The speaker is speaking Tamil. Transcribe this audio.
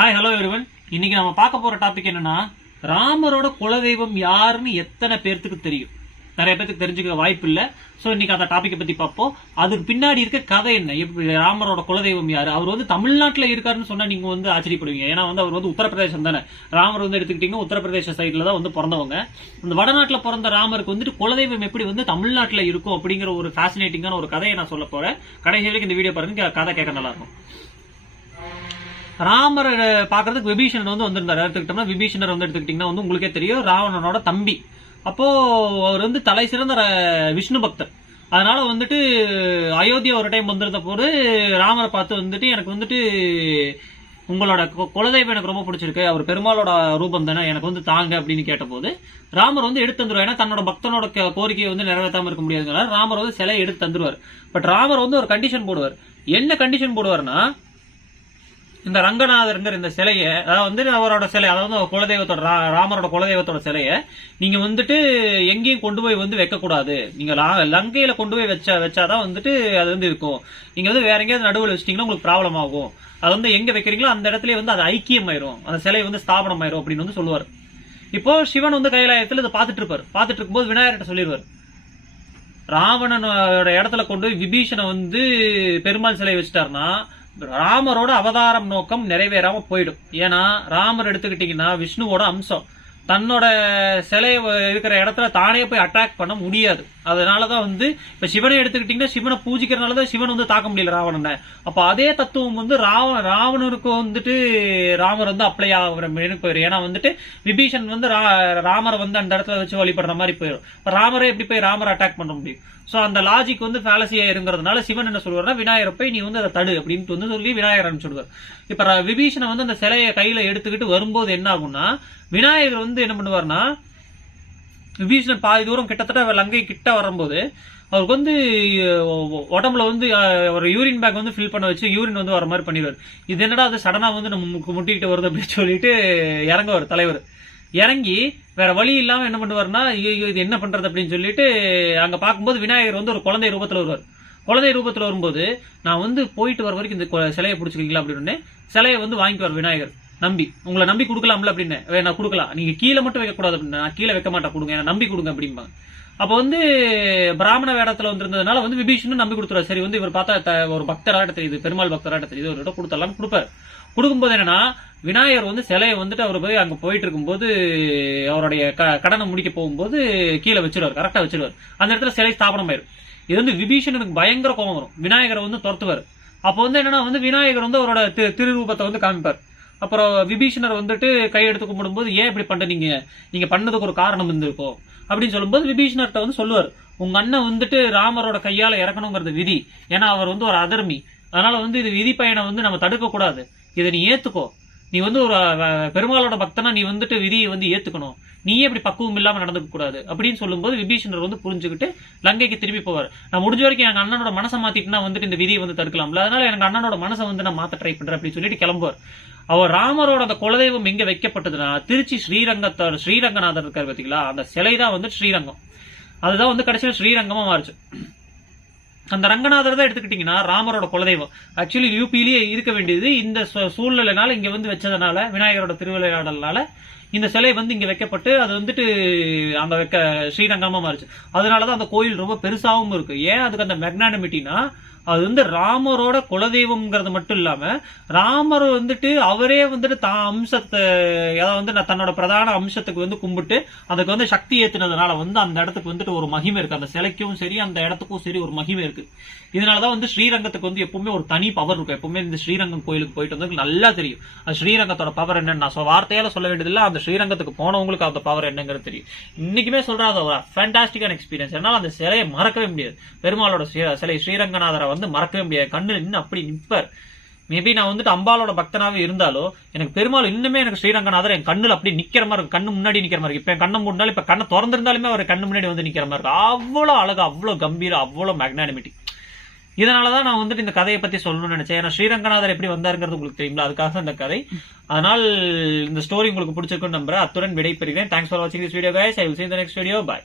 ஹாய் ஹலோ எவ்ரிவன் இன்னைக்கு நம்ம பார்க்க போற டாபிக் என்னன்னா ராமரோட குலதெய்வம் யாருன்னு எத்தனை பேர்த்துக்கு தெரியும்? நிறைய பேருக்கு தெரிஞ்சுக்க வாய்ப்பு இல்லை. ஸோ இன்னைக்கு அந்த டாப்பிக்கை பத்தி பார்ப்போம். அதுக்கு பின்னாடி இருக்க கதை என்ன? எப்படி ராமரோட குலதெய்வம் யாரு? அவர் வந்து தமிழ்நாட்டில் இருக்காருன்னு சொன்னா நீங்க வந்து ஆச்சரியப்படுவீங்க. ஏன்னா வந்து அவர் வந்து உத்தரப்பிரதேசம் தானே. ராமர் வந்து எடுத்துக்கிட்டிங்கன்னா உத்தரப்பிரதேச சைடில் தான் வந்து பிறந்தவங்க. இந்த வடநாட்டில் பிறந்த ராமருக்கு வந்துட்டு குலதெய்வம் எப்படி வந்து தமிழ்நாட்டில் இருக்கும் அப்படிங்கிற ஒரு ஃபேசினேட்டிங்கான ஒரு கதையை நான் சொல்ல போறேன். கடைசி வரைக்கும் இந்த வீடியோ பாருங்க கதை கேட்க நல்லா இருக்கும். ராமரை பார்க்கறதுக்கு விபீஷணன் வந்து வந்திருந்தார். எடுத்துக்கிட்டோம்னா விபீஷணர் வந்து எடுத்துக்கிட்டீங்கன்னா வந்து உங்களுக்கே தெரியும் ராவணனோட தம்பி. அப்போ அவர் வந்து தலை சிறந்த விஷ்ணு பக்தர். அதனால வந்துட்டு அயோத்தியா ஒரு டைம் வந்திருந்த போது ராமரை பார்த்து வந்துட்டு எனக்கு வந்துட்டு உங்களோட குலதெய்வம் எனக்கு ரொம்ப பிடிச்சிருக்கு அவர் பெருமாளோட ரூபம் தானே எனக்கு வந்து தாங்க அப்படின்னு கேட்டபோது ராமர் வந்து எடுத்து தந்துருவார். ஏன்னா தன்னோட பக்தனோட க- கோரிக்கையை வந்து நிறைவேற்றாம இருக்க முடியாதுனால ராமர் வந்து சிலையை எடுத்து தந்துருவார். பட் ராமர் வந்து ஒரு கண்டிஷன் போடுவார். என்ன கண்டிஷன் போடுவார்னா இந்த ரங்கநாதருங்கிற இந்த சிலையை அதாவது வந்து அவரோட சிலை அதாவது குலதெய்வத்தோட ரா- ராமரோட குலதெய்வத்தோட சிலையை நீங்க வந்துட்டு எங்கேயும் கொண்டு போய் வந்து வைக்கக்கூடாது. நீங்க லா- லங்கையில கொண்டு போய் வச்சா வச்சாதான் வந்துட்டு அது வந்து இருக்கும். நீங்க வந்து வேற எங்கேயாவது நடுவில் வச்சிட்டீங்கன்னா உங்களுக்கு ப்ராப்ளம் ஆகும். அது வந்து எங்க வைக்கிறீங்களோ அந்த இடத்துல வந்து அது ஐக்கியம் ஆயிரும் அந்த சிலை வந்து ஸ்தாபனம் ஆயிரும் அப்படின்னு வந்து சொல்லுவார். இப்போ சிவன் வந்து கைலாயத்தில் இதை பார்த்துட்டு இருப்பார். பார்த்துட்டு இருக்கும்போது விநாயகர்கிட்ட சொல்லிடுவார் ராவணனோட இடத்துல கொண்டு போய் விபீஷனை வந்து பெருமாள் சிலை வச்சுட்டாருன்னா ராமரோட அவதாரம் நோக்கம் நிறைவேறாம போயிடும். ஏன்னா ராமர் எடுத்துக்கிட்டீங்கன்னா விஷ்ணுவோட அம்சம். தன்னோட சிலை இருக்கிற இடத்துல தானே போய் அட்டாக் பண்ண முடியாது. அதனாலதான் வந்து இப்ப சிவனை எடுத்துக்கிட்டீங்கன்னா சிவனை பூஜிக்கிறதுனாலதான் சிவன் வந்து தாக்க முடியல ராவணனை. அப்ப அதே தத்துவம் வந்து ராவண ராவணனுக்கு வந்துட்டு ராமர் வந்து அப்ளை ஆகிற மாதிரி போயிடும் ஏன்னா வந்துட்டு விபீஷன் வந்து ரா- ராமரை வந்து அந்த இடத்துல வச்சு வழிபடுற மாதிரி போயிடும் இப்ப ராமரே எப்படி போய் ராமரை அட்டாக் பண்ண முடியும்? சோ அந்த லாஜிக் வந்து ஃபேலசியா இருங்கிறதுனால சிவன் என்ன சொல்லுவார்னா விநாயகர் போய் நீ வந்து அதை தடு அப்படின்ட்டு வந்து சொல்லி விநாயகர் அனுப்பிச்சுடுவார். இப்ப விபீஷனை வந்து அந்த சிலையை கையில எடுத்துக்கிட்டு வரும்போது என்ன ஆகும்னா விநாயகர் வந்து என்ன பண்ணுவார்னா விபீஷணன் பாதி தூரம் கிட்டத்தட்ட லங்கை கிட்ட வரும்போது அவருக்கு வந்து உடம்புல வந்து அவர் ஒரு யூரின் பேக் வந்து ஃபில் பண்ண வச்சு யூரின் வந்து வர மாதிரி பண்ணிடுவார். இது என்னடா அது சடனாக வந்து நம்ம முட்டிக்கிட்டு வருது அப்படின்னு சொல்லிட்டு இறங்குவார் தலைவர். இறங்கி வேற வழி இல்லாமல் என்ன பண்ணுவாருன்னா ஐயோ இது என்ன பண்றது அப்படின்னு சொல்லிட்டு அங்கே பார்க்கும்போது விநாயகர் வந்து ஒரு குழந்தை ரூபத்தில் வருவார். குழந்தை ரூபத்தில் வரும்போது நான் வந்து போயிட்டு வர வரைக்கும் இந்த சிலையை பிடிச்சிருக்கீங்களா அப்படின்னு சிலையை வந்து வாங்கிக்குவார் விநாயகர். நம்பி. உங்களை நம்பி கொடுக்கலாம்ல அப்படின்னு. நான் கொடுக்கலாம் நீங்க கீழே மட்டும் வைக்கக்கூடாது அப்படின்னு. நான் கீழே வைக்க மாட்டேன். கொடுங்க. என்ன நம்பி கொடுங்க அப்படிம்பாங்க. அப்போ வந்து பிராமண வேடத்தில் வந்திருந்ததுனால வந்து விபீஷனும் நம்பி கொடுத்துருவார். சரி வந்து இவர் பார்த்தா த- ஒரு பக்தராட்ட தெரியுது. பெருமாள் பக்தராட்ட தெரியுது. அவர்கிட்ட கொடுத்தலாம் கொடுப்பாரு. கொடுக்கும்போது என்னன்னா விநாயகர் வந்து சிலையை வந்துட்டு அவர் போய் அங்கே போயிட்டு இருக்கும்போது அவருடைய க- கடனை முடிக்க போகும்போது கீழே வச்சிருவார். கரெக்டாக வச்சிருவார். அந்த இடத்துல சிலை ஸ்தாபனம் ஆயிரும் இது வந்து விபீஷணனுக்கு பயங்கர கோபம் வரும். விநாயகரை வந்து துரத்துவார். அப்போ வந்து என்னன்னா வந்து விநாயகர் வந்து அவரோட திரு திருரூபத்தை வந்து காமிப்பார். அப்புறம் விபீஷணர் வந்துட்டு கையெடுத்து கும்பிடும்போது ஏன் இப்படி பண்ணுறீங்க நீங்க பண்ணதுக்கு ஒரு காரணம் இருந்திருக்கும் அப்படின்னு சொல்லும்போது விபீஷணர்கிட்ட வந்து சொல்லுவார். உங்க அண்ணன் வந்துட்டு ராமரோட கையால் இறக்கணுங்கிறது விதி. ஏன்னா அவர் வந்து ஒரு அதர்மி. அதனால வந்து இது விதி பயணம் வந்து நம்ம தடுக்கக்கூடாது. இதை நீ ஏத்துக்கோ. நீ வந்து ஒரு பெருமாளோட பக்தனா நீ வந்துட்டு விதியை வந்து ஏத்துக்கணும். நீயே இப்படி பக்குவம் இல்லாமல் நடந்துக்க கூடாது. அப்படின்னு சொல்லும்போது விபீஷணர் வந்து புரிஞ்சுக்கிட்டு லங்கைக்கு திரும்பி போவார். நான் முடிஞ்ச வரைக்கும் எங்கள் அண்ணனோட மனசை மாற்றிட்டுனா வந்துட்டு இந்த விதியை வந்து தடுக்கலாம்ல. அதனால எனக்கு அண்ணனோட மனசை வந்து நான் மாத்த ட்ரை பண்ணுறேன் அப்படின்னு சொல்லிட்டு கிளம்புவார். அவர் ராமரோட அந்த குலதெய்வம் எங்க வைக்கப்பட்டதுன்னா திருச்சி ஸ்ரீரங்கத்தோட ஸ்ரீரங்கநாதர் இருக்கார் பாத்தீங்களா? அந்த சிலை தான் வந்து ஸ்ரீரங்கம். அதுதான் வந்து கடைசியில் ஸ்ரீரங்கமா மாறுச்சு. அந்த ரங்கநாதர் தான் எடுத்துக்கிட்டீங்கன்னா ராமரோட குலதெய்வம். ஆக்சுவலி யூபிலேயே இருக்க வேண்டியது இந்த சூழ்நிலைனால இங்க வந்து வச்சதுனால விநாயகரோட திருவிளையாடல்னால இந்த சிலை வந்து இங்க வைக்கப்பட்டு அது வந்துட்டு அந்த வைக்க ஸ்ரீரங்கமா மாறுச்சு. அதனாலதான் அந்த கோயில் ரொம்ப பெருசாவும் இருக்கு. ஏன் அதுக்கு அந்த மெக்னானமிட்டினா அது வந்து ராமரோட குலதெய்வம்ங்கிறது மட்டும் இல்லாம ராமர் வந்துட்டு அவரே வந்துட்டு தான் அம்சத்தை அதாவது வந்து நான் தன்னோட பிரதான அம்சத்துக்கு வந்து கும்பிட்டு அதுக்கு வந்து சக்தி ஏத்துனதுனால வந்து அந்த இடத்துக்கு வந்துட்டு ஒரு மகிமை இருக்கு. அந்த சிலைக்கும் சரி அந்த இடத்துக்கும் சரி ஒரு மகிமை இருக்கு. இதனாலதான் வந்து ஸ்ரீரங்கத்துக்கு வந்து எப்பவுமே ஒரு தனி பவர் இருக்கும் எப்பவுமே இந்த ஸ்ரீரங்கம் கோயிலுக்கு போயிட்டு வந்து நல்லா தெரியும். அது ஸ்ரீரங்கத்தோட பவர் என்னன்னு நான் வார்த்தையால சொல்ல வேண்டியதில்லை. அந்த ஸ்ரீரங்கத்துக்கு போனவங்களுக்கு அந்த பவர் என்னங்கிறது தெரியும். இன்னைக்குமே சொல்றேன் அது ஒரு ஃபேண்டாஸ்டிக்கான எக்ஸ்பீரியன்ஸ் என்னால அந்த சிலையை மறக்கவே முடியாது. பெருமாளோட சிலை ஸ்ரீரங்கநாதரை வந்து மறக்கவே முடியாது. கண்ணு நின்று அப்படி நிற்பார் மேபி நான் வந்துட்டு அம்பாலோட பக்தனாகவே இருந்தாலும் எனக்கு பெருமாள் இன்னுமே எனக்கு ஸ்ரீரங்கநாதர் என் கண்ணில் அப்படி நிற்கிற மாதிரி இருக்கும். கண்ணு முன்னாடி நிற்கிற மாதிரி இருக்கு என் கண்ணை மூடினாலும் இப்போ கண்ணை திறந்திருந்தாலுமே அவர் கண்ணு முன்னாடி வந்து நிற்கிற மாதிரி இருக்கும். அவ்வளவு அழகு அவ்வளோ கம்பீரம் அவ்வளவு மேக்னானிமிட்டி இதனாலதான் நான் வந்துட்டு இந்த கதையை பற்றி சொல்லணும்னு நினைச்சேன். ஏன்னா ஸ்ரீரங்கநாதர் எப்படி வந்தாருங்கிறது உங்களுக்கு தெரியுங்களா அதுக்காக இந்த கதை. அதனால் இந்த ஸ்டோரி உங்களுக்கு பிடிச்சிருக்குன்னு நம்புறேன். அத்துடன் விடைபெறுகிறேன். தேங்க்ஸ் ஃபார் வாட்சிங் this video guys I will see you next video bye